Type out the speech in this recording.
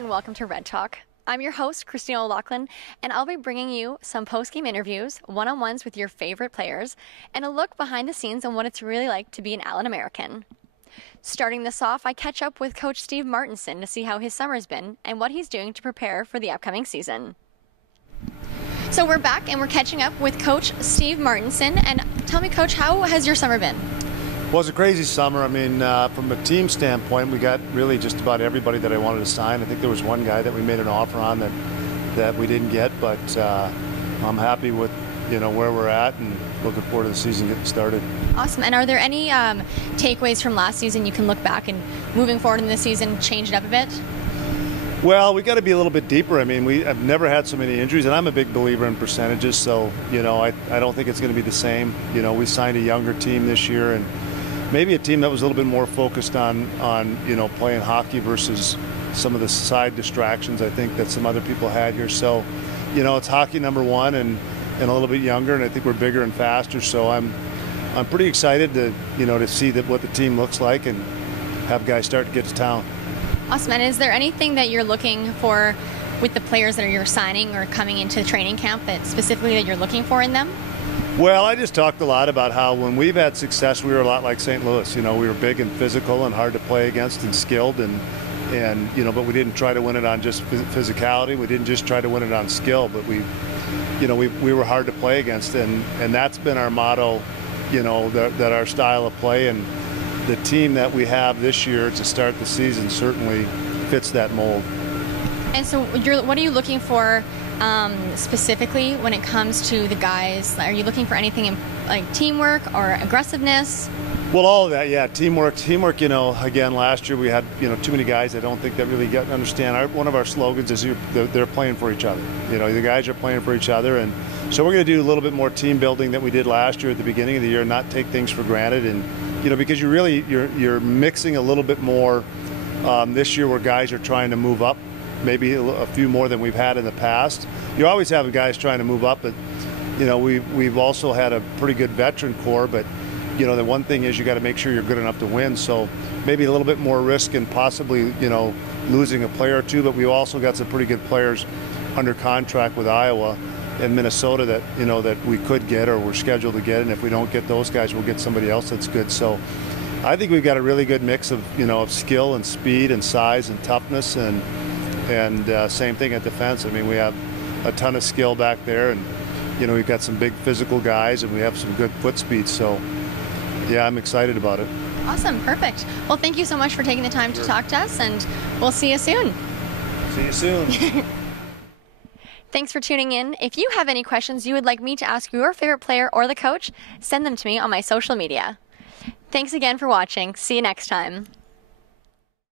and welcome to Red Talk. I'm your host, Christina O'Loughlin, and I'll be bringing you some post-game interviews, one-on-ones with your favorite players, and a look behind the scenes on what it's really like to be an Allen American. Starting this off, I catch up with Coach Steve Martinson to see how his summer's been and what he's doing to prepare for the upcoming season. So we're back and we're catching up with Coach Steve Martinson. And tell me, Coach, how has your summer been? Well, it was a crazy summer. I mean, from a team standpoint, we got really just about everybody that I wanted to sign. I think there was one guy that we made an offer on that we didn't get, but I'm happy with where we're at and looking forward to the season getting started. Awesome. And are there any takeaways from last season you can look back and moving forward in this season change it up a bit? Well, we got to be a little bit deeper. I mean, I've never had so many injuries, and I'm a big believer in percentages. So I don't think it's going to be the same. We signed a younger team this year, and maybe a team that was a little bit more focused on playing hockey versus some of the side distractions I think that some other people had here. So, it's hockey number one and a little bit younger, and I think we're bigger and faster. So I'm pretty excited to see what the team looks like and have guys start to get to town. Awesome. And is there anything that you're looking for with the players that you're signing or coming into training camp that specifically that you're looking for in them? Well, I just talked a lot about how when we've had success, we were a lot like St. Louis. We were big and physical and hard to play against and skilled, but we didn't try to win it on just physicality. We didn't just try to win it on skill, but we were hard to play against, and that's been our motto. That our style of play and the team that we have this year to start the season certainly fits that mold. And so, what are you looking for? Specifically when it comes to the guys? Are you looking for anything in like teamwork or aggressiveness? Well, all of that, yeah. Teamwork, again, last year we had, too many guys I don't think that really understand. One of our slogans is they're playing for each other. The guys are playing for each other, and so we're going to do a little bit more team building than we did last year at the beginning of the year, not take things for granted. And, because you're mixing a little bit more this year where guys are trying to move up, maybe a few more than we've had in the past. You always have guys trying to move up, but we've also had a pretty good veteran core. But the one thing is you got to make sure you're good enough to win. So maybe a little bit more risk and possibly losing a player or two. But we also got some pretty good players under contract with Iowa and Minnesota that we could get or we're scheduled to get. And if we don't get those guys, we'll get somebody else that's good. So I think we've got a really good mix of of skill and speed and size and toughness and same thing at defense. I mean, we have a ton of skill back there, and we've got some big physical guys, and we have some good foot speed. So, yeah, I'm excited about it. Awesome, perfect. Well, thank you so much for taking the time to talk to us, and we'll see you soon. See you soon. Thanks for tuning in. If you have any questions you would like me to ask your favorite player or the coach, send them to me on my social media. Thanks again for watching. See you next time.